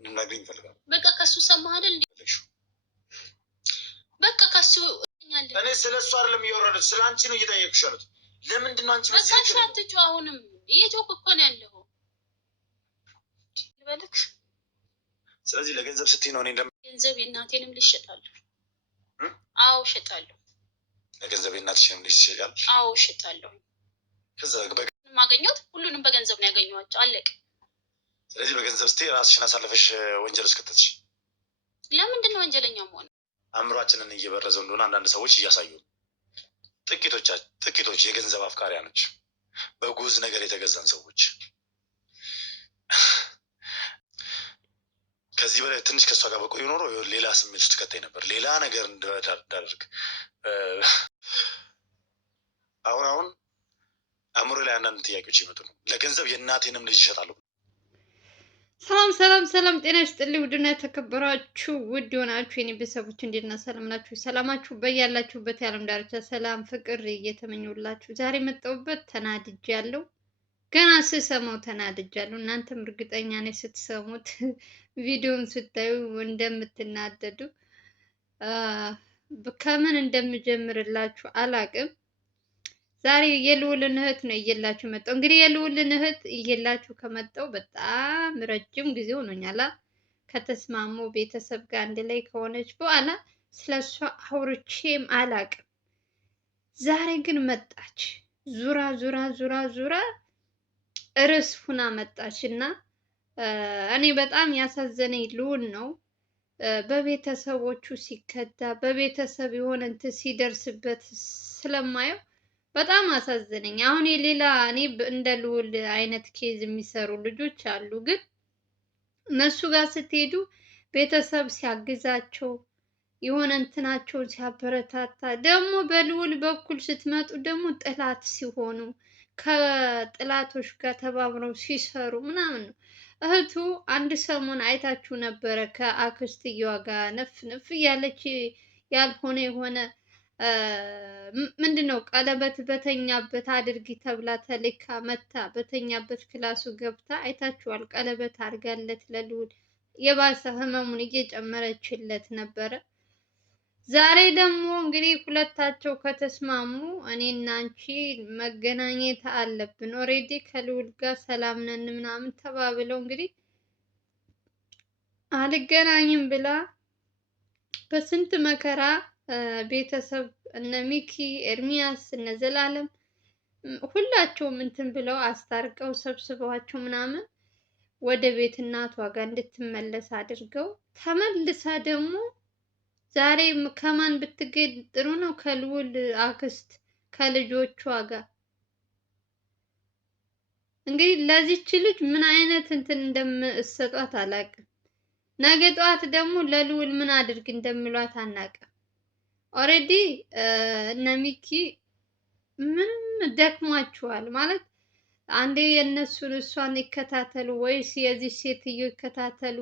እንድናገኝ ይፈልጋል። በቃ ከሱ ሰማህ አይደል? በቃ ከሱ እኔ ስለ እሱ አይደለም እያወራሁት ስለ አንቺ ነው እየጠየቅሽ ያሉት። ለምንድን ነው አንቺ በቃ ሻትጩ? አሁንም እየጮክ እኮ ነው ያለው ልበልክ። ስለዚህ ለገንዘብ ስትይ ነው እኔ ገንዘብ የእናቴንም ልጅ እሸጣለሁ። አዎ እሸጣለሁ። ለገንዘብ የእናትሽንም ልጅ ትሸጫለሽ? አዎ እሸጣለሁ። ከዛ ማገኘት ሁሉንም በገንዘብ ነው ያገኘኋቸው። አለቀ። ስለዚህ በገንዘብ ስትይ ራስሽን አሳልፈሽ ወንጀል ውስጥ ከተትሽ። ለምንድን ነው ወንጀለኛ መሆን? አእምሯችንን እየበረዘው እንደሆነ አንዳንድ ሰዎች እያሳዩ ጥቂቶች የገንዘብ አፍቃሪያኖች፣ በጉዝ ነገር የተገዛን ሰዎች። ከዚህ በላይ ትንሽ ከእሷ ጋር በቆዩ ኖሮ ሌላ ስሜት ውስጥ ከተኝ ነበር፣ ሌላ ነገር እንዳደርግ። አሁን አእምሮ ላይ አንዳንድ ጥያቄዎች ይመጡ ነው። ለገንዘብ የእናቴንም ልጅ ይሸጣለሁ። ሰላም ጤና ይስጥልኝ። ውድና የተከበራችሁ ውድ የሆናችሁ የኔ ቤተሰቦች እንዴት ናችሁ? ሰላም ናችሁ? ሰላማችሁ በያላችሁበት የዓለም ዳርቻ ሰላም ፍቅር እየተመኘሁላችሁ ዛሬ መጣሁበት። ተናድጃለሁ። ገና ስሰማው ተናድጃለሁ። እናንተም እርግጠኛ ነኝ ስትሰሙት ቪዲዮን ስታዩ እንደምትናደዱ። ከምን እንደምጀምርላችሁ አላቅም። ዛሬ የልዑልን እህት ነው እየላችሁ መጣሁ። እንግዲህ የልዑልን እህት እየላችሁ ከመጣሁ በጣም ረጅም ጊዜ ሆኖኛል። ከተስማሙ ቤተሰብ ጋር አንድ ላይ ከሆነች በኋላ ስለሷ አውርቼም አላቅም። ዛሬ ግን መጣች። ዙራ እርስ ሁና መጣች እና እኔ በጣም ያሳዘነኝ ልዑል ነው። በቤተሰቦቹ ሲከዳ በቤተሰብ የሆነ እንትን ሲደርስበት ስለማየው በጣም አሳዘነኝ። አሁን የሌላ እኔ እንደ ልዑል አይነት ኬዝ የሚሰሩ ልጆች አሉ፣ ግን እነሱ ጋር ስትሄዱ ቤተሰብ ሲያግዛቸው የሆነ እንትናቸውን ሲያበረታታ፣ ደግሞ በልዑል በኩል ስትመጡ ደግሞ ጥላት ሲሆኑ ከጥላቶች ጋር ተባብረው ሲሰሩ ምናምን ነው። እህቱ አንድ ሰሞን አይታችሁ ነበረ ከአክስትየዋ ጋር ነፍ እያለች ያልሆነ የሆነ ምንድነው ቀለበት በተኛበት አድርጊ ተብላ ተልካ መታ በተኛበት ክላሱ ገብታ አይታችኋል። ቀለበት አድርጋለት ለልዑል የባሰ ህመሙን እየጨመረችለት ነበረ። ዛሬ ደግሞ እንግዲህ ሁለታቸው ከተስማሙ እኔና አንቺ መገናኘት አለብን፣ ኦሬዲ ከልዑል ጋር ሰላም ነን ምናምን ተባብለው እንግዲህ አልገናኝም ብላ በስንት መከራ ቤተሰብ እነ ሚኪ፣ ኤርሚያስ፣ እነ ዘላለም ሁላቸውም እንትን ብለው አስታርቀው ሰብስበዋቸው ምናምን ወደ ቤት እናቷ ጋር እንድትመለስ አድርገው ተመልሳ ደግሞ ዛሬ ከማን ብትገኝ ጥሩ ነው? ከልዑል አክስት ከልጆቿ ጋር እንግዲህ ለዚች ልጅ ምን አይነት እንትን እንደምሰጧት አላውቅም። ነገ ጠዋት ደግሞ ለልዑል ምን አድርግ እንደሚሏት አናውቅም። ኦሬዲ እነ ሚኪ ምንም ደክሟቸዋል ማለት አንዴ የእነሱን እሷን ይከታተሉ ወይስ የዚህ ሴትዮ ይከታተሉ።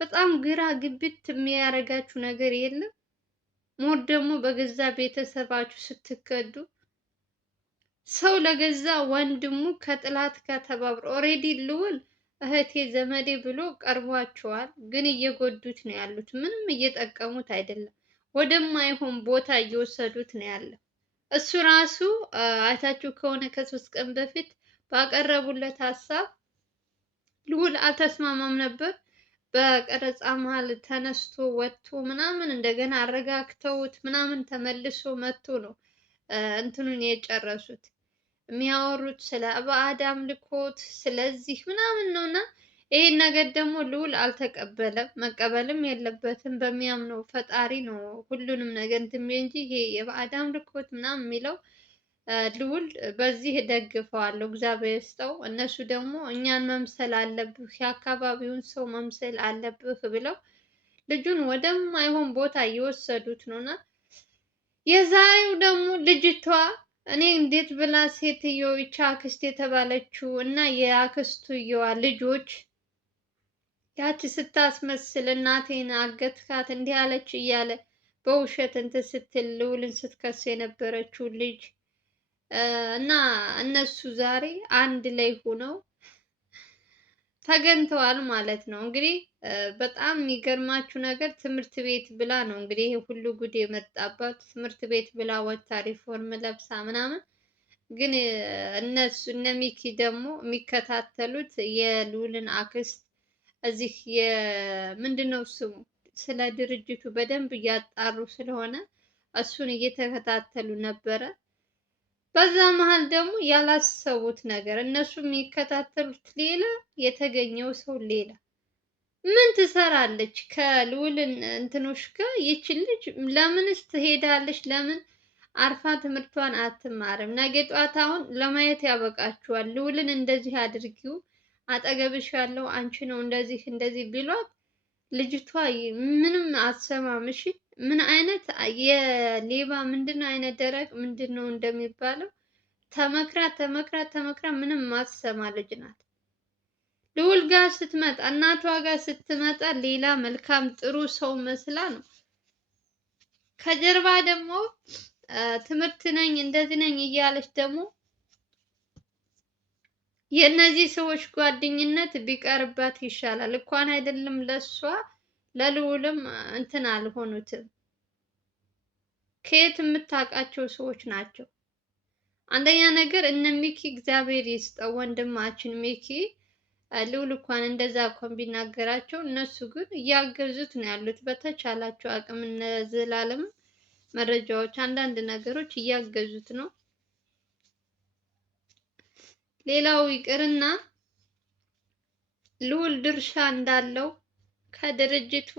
በጣም ግራ ግብት የሚያደርጋችሁ ነገር የለም? ሞር ደግሞ በገዛ ቤተሰባችሁ ስትከዱ ሰው ለገዛ ወንድሙ ከጥላት ጋር ተባብሮ ኦሬዲ ልዑል እህቴ ዘመዴ ብሎ ቀርቧቸዋል፣ ግን እየጎዱት ነው ያሉት። ምንም እየጠቀሙት አይደለም። ወደማይሆን ቦታ እየወሰዱት ነው ያለው። እሱ ራሱ አይታችሁ ከሆነ ከ3 ቀን በፊት ባቀረቡለት ሀሳብ ልዑል አልተስማማም ነበር። በቀረጻ መሀል ተነስቶ ወጥቶ ምናምን እንደገና አረጋግተውት ምናምን ተመልሶ መጥቶ ነው እንትኑን የጨረሱት። የሚያወሩት ስለ ባዕድ አምልኮት ስለዚህ ምናምን ነውና ይሄን ነገር ደግሞ ልዑል አልተቀበለም፣ መቀበልም የለበትም። በሚያምነው ፈጣሪ ነው ሁሉንም ነገር እንትን እንጂ ይሄ የባዕድ አምልኮት ምናምን የሚለው ልዑል በዚህ ደግፈዋለሁ፣ እግዚአብሔር ይስጠው። እነሱ ደግሞ እኛን መምሰል አለብህ፣ የአካባቢውን ሰው መምሰል አለብህ ብለው ልጁን ወደማይሆን ቦታ እየወሰዱት ነውና የዛሬው ደግሞ ልጅቷ እኔ እንዴት ብላ ሴትዮ ይቻ አክስት የተባለችው እና የአክስትየዋ ልጆች ያቺ ስታስመስል እናቴን አገትካት እንዲህ አለች እያለ በውሸት እንትን ስትል ልዑልን ስትከስ የነበረችው ልጅ እና እነሱ ዛሬ አንድ ላይ ሆነው ተገኝተዋል ማለት ነው። እንግዲህ በጣም የሚገርማችሁ ነገር ትምህርት ቤት ብላ ነው እንግዲህ ይሄ ሁሉ ጉድ የመጣባት። ትምህርት ቤት ብላ ወጥታ ሪፎርም ለብሳ ምናምን። ግን እነሱ እነ ሚኪ ደግሞ የሚከታተሉት የልዑልን አክስት እዚህ ምንድነው ስሙ ስለ ድርጅቱ በደንብ እያጣሩ ስለሆነ እሱን እየተከታተሉ ነበረ። በዛ መሀል ደግሞ ያላሰቡት ነገር እነሱ የሚከታተሉት ሌላ፣ የተገኘው ሰው ሌላ። ምን ትሰራለች ከልዑል እንትኖች ጋር? ይቺ ልጅ ለምንስ ትሄዳለች? ለምን አርፋ ትምህርቷን አትማርም? ነገ ጧት አሁን ለማየት ያበቃችኋል። ልዑልን እንደዚህ አድርጊው፣ አጠገብሽ ያለው አንቺ ነው እንደዚህ እንደዚህ ቢሏት ልጅቷ ምንም አትሰማም። እሺ ምን አይነት የሌባ ምንድነው አይነት ደረቅ ምንድነው እንደሚባለው ተመክራ ተመክራ ተመክራ ምንም ማትሰማ ልጅ ናት። ልዑል ጋር ስትመጣ እናቷ ጋር ስትመጣ ሌላ መልካም ጥሩ ሰው መስላ ነው። ከጀርባ ደግሞ ትምህርት ነኝ እንደዚህ ነኝ እያለች ደግሞ የእነዚህ ሰዎች ጓደኝነት ቢቀርባት ይሻላል። እንኳን አይደለም ለሷ ለልዑልም እንትን አልሆኑትም። ከየት የምታውቃቸው ሰዎች ናቸው? አንደኛ ነገር እነ ሚኪ እግዚአብሔር ይስጠው ወንድማችን ሚኪ ልዑል እንኳን እንደዛ እንኳን ቢናገራቸው እነሱ ግን እያገዙት ነው ያሉት በተቻላቸው አቅም። እነ ዘላለም መረጃዎች አንዳንድ ነገሮች እያገዙት ነው። ሌላው ይቅርና ልዑል ድርሻ እንዳለው ከድርጅቱ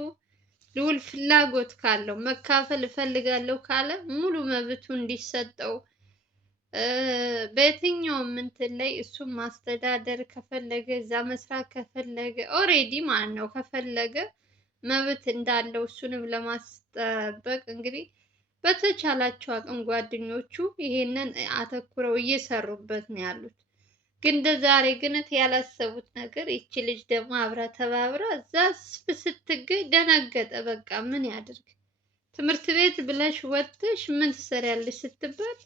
ልዑል ፍላጎት ካለው መካፈል እፈልጋለሁ ካለ ሙሉ መብቱ እንዲሰጠው በየትኛውም እንትን ላይ እሱም ማስተዳደር ከፈለገ እዛ መስራት ከፈለገ ኦሬዲ ማለት ነው ከፈለገ መብት እንዳለው እሱንም ለማስጠበቅ እንግዲህ በተቻላቸው አቅም ጓደኞቹ ይሄንን አተኩረው እየሰሩበት ነው ያሉት። ግን እንደ ዛሬ ግነት ያላሰቡት ነገር ይቺ ልጅ ደግሞ አብራ ተባብራ እዛ ስትገኝ ደነገጠ። በቃ ምን ያድርግ? ትምህርት ቤት ብለሽ ወጥተሽ ምን ትሰሪያለሽ ስትባል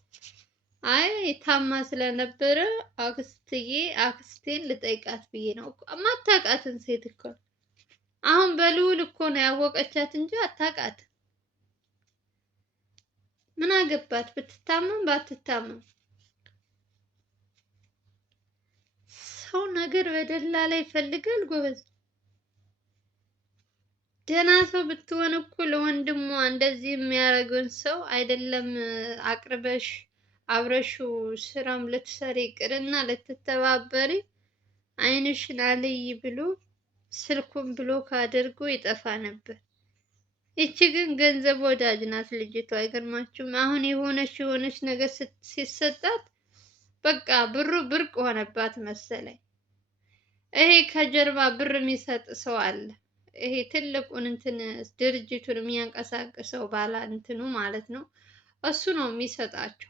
አይ ታማ ስለነበረ አክስቴን ልጠይቃት ብዬ ነው። ማታውቃትን ሴት እኮ አሁን በልዑል እኮ ነው ያወቀቻት እንጂ አታውቃትም። ምን አገባት ብትታመም ባትታመም? ሰው ነገር በደላላ ይፈልጋል ጎበዝ። ደህና ሰው ብትሆን እኮ ለወንድሟ እንደዚህ የሚያደርገውን ሰው አይደለም አቅርበሽ አብረሹ ስራም ልትሰሪ ቅርና ልትተባበሪ አይንሽን አልይ ብሎ ስልኩን ብሎክ አድርጎ ይጠፋ ነበር። ይቺ ግን ገንዘብ ወዳጅ ናት ልጅቷ። አይገርማችሁም? አሁን የሆነች ነገር ሲሰጣት በቃ ብሩ ብርቅ ሆነባት መሰለኝ። ይሄ ከጀርባ ብር የሚሰጥ ሰው አለ። ይሄ ትልቁን እንትን ድርጅቱን የሚያንቀሳቅሰው ባላ እንትኑ ማለት ነው። እሱ ነው የሚሰጣቸው።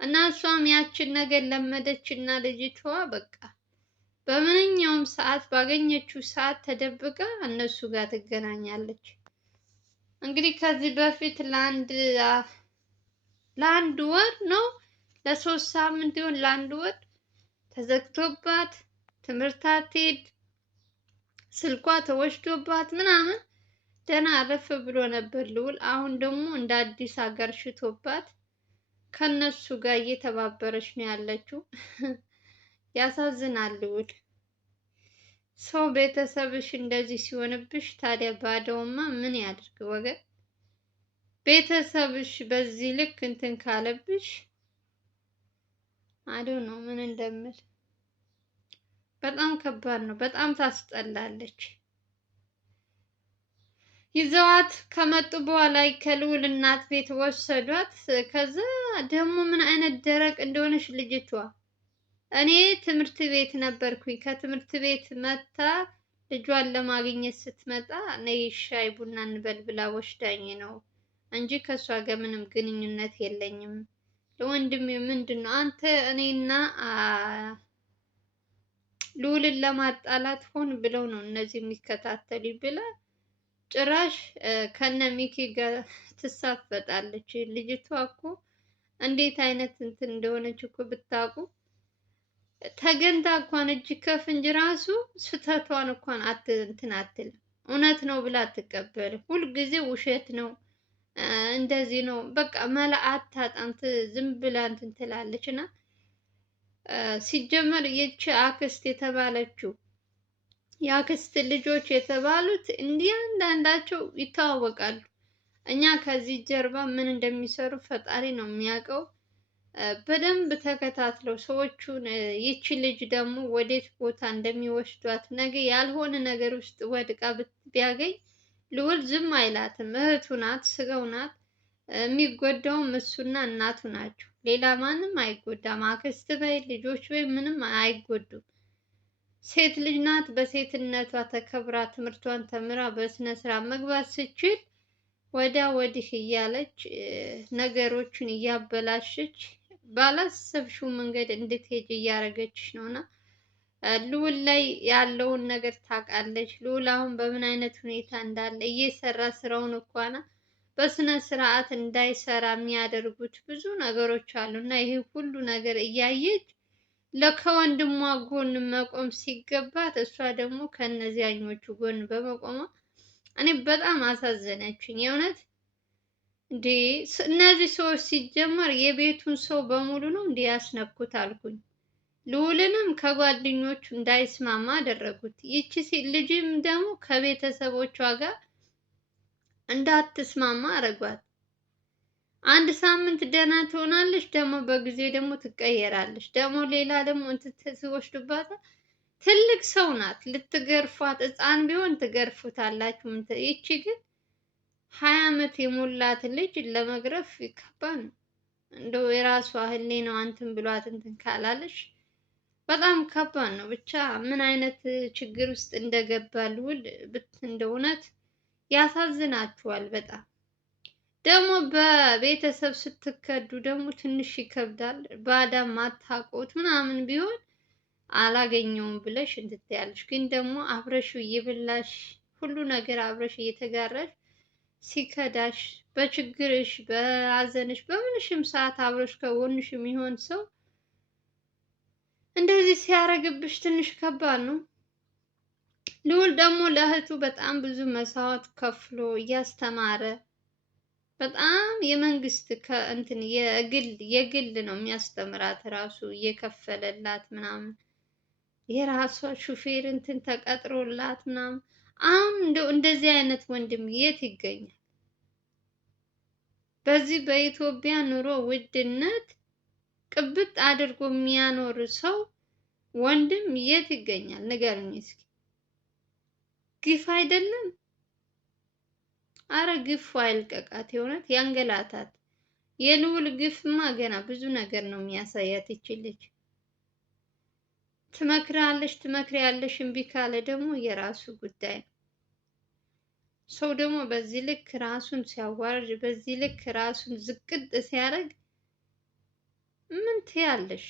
እና እሷም ያችን ነገር ለመደች እና ልጅቷ በቃ በምንኛውም ሰዓት ባገኘችው ሰዓት ተደብቃ እነሱ ጋር ትገናኛለች። እንግዲህ ከዚህ በፊት ለአንድ ወር ነው ለ3 ሳምንት ይሆን ለአንድ ወር ተዘግቶባት ትምህርት አትሄድ ስልኳ ተወስዶባት ምናምን ደህና አረፍ ብሎ ነበር ልዑል። አሁን ደግሞ እንደ አዲስ ሀገር ሽቶባት ከነሱ ጋር እየተባበረች ነው ያለችው። ያሳዝናል ልዑል። ሰው ቤተሰብሽ እንደዚህ ሲሆንብሽ ታዲያ ባዶውማ ምን ያድርግ ወገን? ቤተሰብሽ በዚህ ልክ እንትን ካለብሽ አዶ ነው ምን እንደምል። በጣም ከባድ ነው። በጣም ታስጠላለች። ይዘዋት ከመጡ በኋላ ከልዑል እናት ቤት ወሰዷት። ከዛ ደግሞ ምን አይነት ደረቅ እንደሆነች ልጅቷ። እኔ ትምህርት ቤት ነበርኩኝ። ከትምህርት ቤት መታ ልጇን ለማግኘት ስትመጣ ነይ ሻይ ቡና እንበል ብላ ወስዳኝ ነው እንጂ ከሷ ጋር ምንም ግንኙነት የለኝም። ለወንድሜ ምንድን ነው አንተ እኔና ልዑልን ለማጣላት ሆን ብለው ነው እነዚህ የሚከታተሉኝ ብላ ጭራሽ ከነ ሚኪ ጋር ትሳፈጣለች። ልጅቷ እኮ እንዴት አይነት እንትን እንደሆነች እኮ ብታውቁ። ተገንታ እንኳን እጅ ከፍንጅ ራሱ ስህተቷን እንኳን እንትን አትልም። እውነት ነው ብላ አትቀበልም። ሁልጊዜ ውሸት ነው እንደዚህ ነው በቃ መላ አታጣም። ዝም ብላ እንትን ትላለች። እና ሲጀመር ይቺ አክስት የተባለችው የአክስት ልጆች የተባሉት እያንዳንዳቸው ይተዋወቃሉ። እኛ ከዚህ ጀርባ ምን እንደሚሰሩ ፈጣሪ ነው የሚያውቀው። በደንብ ተከታትለው ሰዎቹን ይቺ ልጅ ደግሞ ወዴት ቦታ እንደሚወስዷት ነገ ያልሆነ ነገር ውስጥ ወድቃ ቢያገኝ ልዑል ዝም አይላትም። እህቱ ናት፣ ስጋው ናት። የሚጎዳውም እሱና እናቱ ናቸው። ሌላ ማንም አይጎዳም። አክስት በይ ልጆች በይ ምንም አይጎዱም። ሴት ልጅ ናት። በሴትነቷ ተከብራ ትምህርቷን ተምራ በስነ ስርዓት መግባት ስችል ወዲያ ወዲህ እያለች ነገሮችን እያበላሸች ባላሰብሽው መንገድ እንድትሄጅ እያደረገችሽ ነውና ልዑል ላይ ያለውን ነገር ታውቃለች። ልዑል አሁን በምን አይነት ሁኔታ እንዳለ እየሰራ ስራውን እንኳን በስነ ስርዓት እንዳይሰራ የሚያደርጉት ብዙ ነገሮች አሉ እና ይሄ ሁሉ ነገር እያየች ከወንድሟ ጎን መቆም ሲገባት እሷ ደግሞ ከነዚያኞቹ ጎን በመቆሟ እኔ በጣም አሳዘነችኝ። የእውነት እንዴ እነዚህ ሰዎች ሲጀመር የቤቱን ሰው በሙሉ ነው እንዲህ ያስነኩት አልኩኝ። ልዑልንም ከጓደኞቹ እንዳይስማማ አደረጉት። ይቺ ልጅም ደግሞ ከቤተሰቦቿ ጋር እንዳትስማማ አረጓት። አንድ ሳምንት ደህና ትሆናለች፣ ደግሞ በጊዜ ደግሞ ትቀየራለች። ደግሞ ሌላ ደግሞ እንትን ትወስዱባታል። ትልቅ ሰው ናት፣ ልትገርፏት፣ ሕፃን ቢሆን ትገርፉታላችሁ። ይቺ ግን 20 ዓመት የሞላት ልጅ ለመግረፍ ከባድ ነው። እንደው የራሷ ህሊናዋ እንትን ብሏት እንትን ካላለች በጣም ከባድ ነው። ብቻ ምን አይነት ችግር ውስጥ እንደገባ ልዑል እንደ እውነት ያሳዝናችኋል በጣም። ደግሞ በቤተሰብ ስትከዱ ደግሞ ትንሽ ይከብዳል። ባዳ ማታውቁት ምናምን ቢሆን አላገኘውም ብለሽ እንትያለሽ። ግን ደግሞ አብረሽው እየበላሽ ሁሉ ነገር አብረሽ እየተጋራሽ ሲከዳሽ በችግርሽ በሀዘንሽ በምንሽም ሰዓት አብረሽ ከጎንሽ የሚሆን ሰው እንደዚህ ሲያረግብሽ ትንሽ ከባድ ነው። ልዑል ደግሞ ለእህቱ በጣም ብዙ መስዋዕት ከፍሎ እያስተማረ በጣም የመንግስት ከእንትን የግል ነው የሚያስተምራት ራሱ እየከፈለላት ምናምን የራሷ ሹፌር እንትን ተቀጥሮላት ምናምን። አሁን እንደዚህ አይነት ወንድም የት ይገኛል? በዚህ በኢትዮጵያ ኑሮ ውድነት ቅብጥ አድርጎ የሚያኖር ሰው ወንድም የት ይገኛል? ንገሩኝ እስኪ። ግፍ አይደለም? አረ ግፉ አይልቀቃት፣ የእውነት ያንገላታት። የልዑል ግፍማ ገና ብዙ ነገር ነው የሚያሳያት። ይችልች ትመክሪያለሽ፣ እምቢ ካለ ደግሞ የራሱ ጉዳይ ነው። ሰው ደግሞ በዚህ ልክ ራሱን ሲያዋርድ፣ በዚህ ልክ ራሱን ዝቅጥ ሲያደርግ ምን ትያለሽ?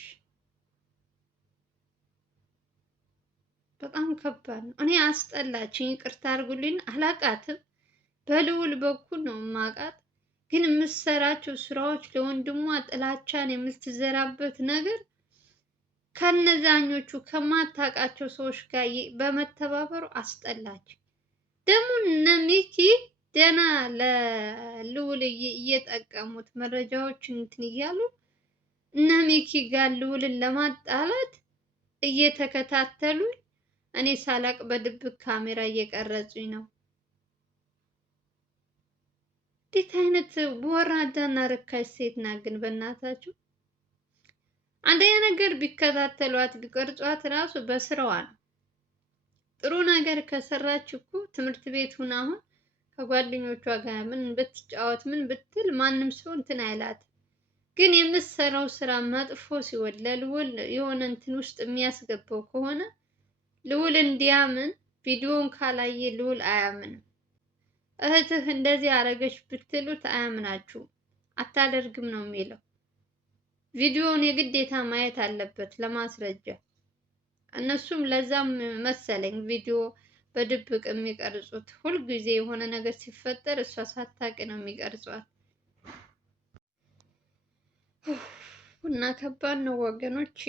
በጣም ከባድ ነው። እኔ አስጠላችኝ፣ ይቅርታ አድርጉልኝ። አላቃትም፣ በልዑል በኩል ነው የማውቃት። ግን የምትሰራቸው ስራዎች ለወንድሟ ጥላቻን የምትዘራበት ነገር ከነዛኞቹ ከማታውቃቸው ሰዎች ጋር በመተባበሩ አስጠላች። ደግሞ እነ ሚኪ ደህና ለልዑል እየጠቀሙት መረጃዎችን እንትን እያሉ እነ ሚኪ ጋር ልዑልን ለማጣላት እየተከታተሉኝ እኔ ሳላቅ በድብቅ ካሜራ እየቀረጹኝ ነው። እንዴት አይነት ወራዳና ርካሽ ሴት ናት ግን በእናታችሁ! አንደኛ ነገር ቢከታተሏት ቢቀርጿት ራሱ በስራዋ ነው። ጥሩ ነገር ከሰራች እኮ ትምህርት ቤት ሁና አሁን ከጓደኞቿ ጋር ምን ብትጫወት ምን ብትል ማንም ሰው እንትን አይላት። ግን የምትሰራው ስራ መጥፎ ሲሆን ለልዑል የሆነ እንትን ውስጥ የሚያስገባው ከሆነ ልዑል እንዲያምን ቪዲዮን ካላየ ልዑል አያምንም። እህትህ እንደዚህ አረገች ብትሉት አያምናችሁም። አታደርግም ነው የሚለው። ቪዲዮውን የግዴታ ማየት አለበት ለማስረጃ። እነሱም ለዛም መሰለኝ ቪዲዮ በድብቅ የሚቀርጹት። ሁልጊዜ የሆነ ነገር ሲፈጠር እሷ ሳታውቅ ነው የሚቀርጿት። እና ከባድ ነው ወገኖች።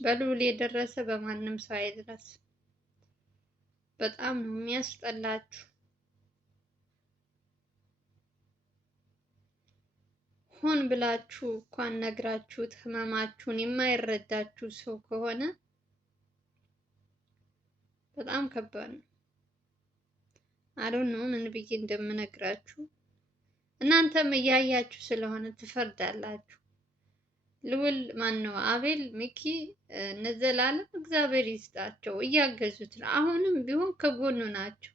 በልዑል የደረሰ በማንም ሰው አይድረስ። በጣም ነው የሚያስጠላችሁ። ሆን ብላችሁ እንኳን ነግራችሁት ህመማችሁን የማይረዳችሁ ሰው ከሆነ በጣም ከባድ ነው። አሁን ነው ምን ብዬ እንደምነግራችሁ። እናንተም እያያችሁ ስለሆነ ትፈርዳላችሁ። ልዑል ማን ነው? አቤል፣ ሚኪ፣ እነ ዘላለም እግዚአብሔር ይስጣቸው እያገዙት ነው። አሁንም ቢሆን ከጎኑ ናቸው።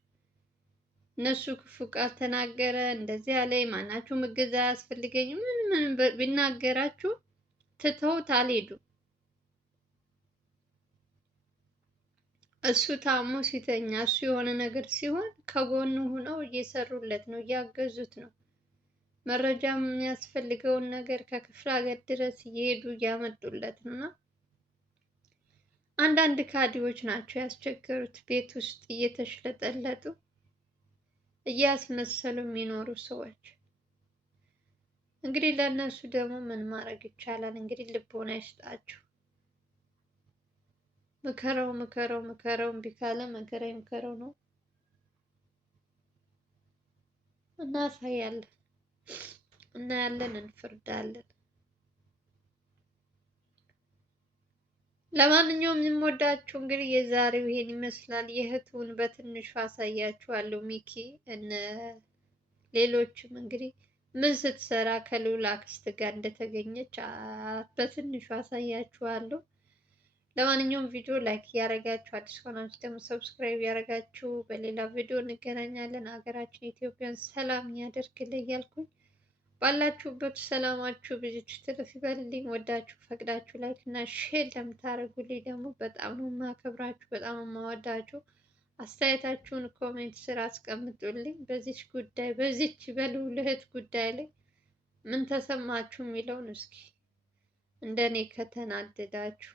እነሱ ክፉ ቃል ተናገረ እንደዚህ ያለ ማናችሁም እገዛ አያስፈልገኝም ምን ቢናገራችሁ ትተውት አልሄዱም። እሱ ታሞ ሲተኛ እሱ የሆነ ነገር ሲሆን ከጎኑ ሆነው እየሰሩለት ነው፣ እያገዙት ነው። መረጃም የሚያስፈልገውን ነገር ከክፍለ ሀገር ድረስ እየሄዱ እያመጡለት ነው። እና አንዳንድ ካድሬዎች ናቸው ያስቸገሩት፣ ቤት ውስጥ እየተሽለጠለጡ እያስመሰሉ የሚኖሩ ሰዎች። እንግዲህ ለእነሱ ደግሞ ምን ማድረግ ይቻላል? እንግዲህ ልቦና ይስጣቸው። ምከረው ምከረው ምከረው እምቢ ካለ መከራ ይምከረው ነው። እናሳያለን፣ እናያለን፣ እንፈርዳለን። ለማንኛውም የምወዳችሁ እንግዲህ የዛሬው ይሄን ይመስላል። የእህቱን በትንሹ አሳያችኋለሁ። ሚኪ እነ ሌሎችም እንግዲህ ምን ስትሰራ ከልዑል አክስት ጋር እንደተገኘች በትንሹ አሳያችኋለሁ። ለማንኛውም ቪዲዮ ላይክ እያደረጋችሁ አዲስ ሆናችሁ ደግሞ ሰብስክራይብ እያደረጋችሁ በሌላ ቪዲዮ እንገናኛለን። ሀገራችን ኢትዮጵያን ሰላም ያደርግልኝ እያልኩኝ ባላችሁበት ሰላማችሁ ብዙ ትርፍ ይበልልኝ። ወዳችሁ ፈቅዳችሁ ላይክ እና ሼር ለምታደርጉልኝ ደግሞ በጣም ነው የማከብራችሁ፣ በጣም ነው የማወዳችሁ። አስተያየታችሁን ኮሜንት ስር አስቀምጡልኝ። በዚች ጉዳይ በዚች በልዑል እህት ጉዳይ ላይ ምን ተሰማችሁ የሚለውን እስኪ እንደኔ ከተናደዳችሁ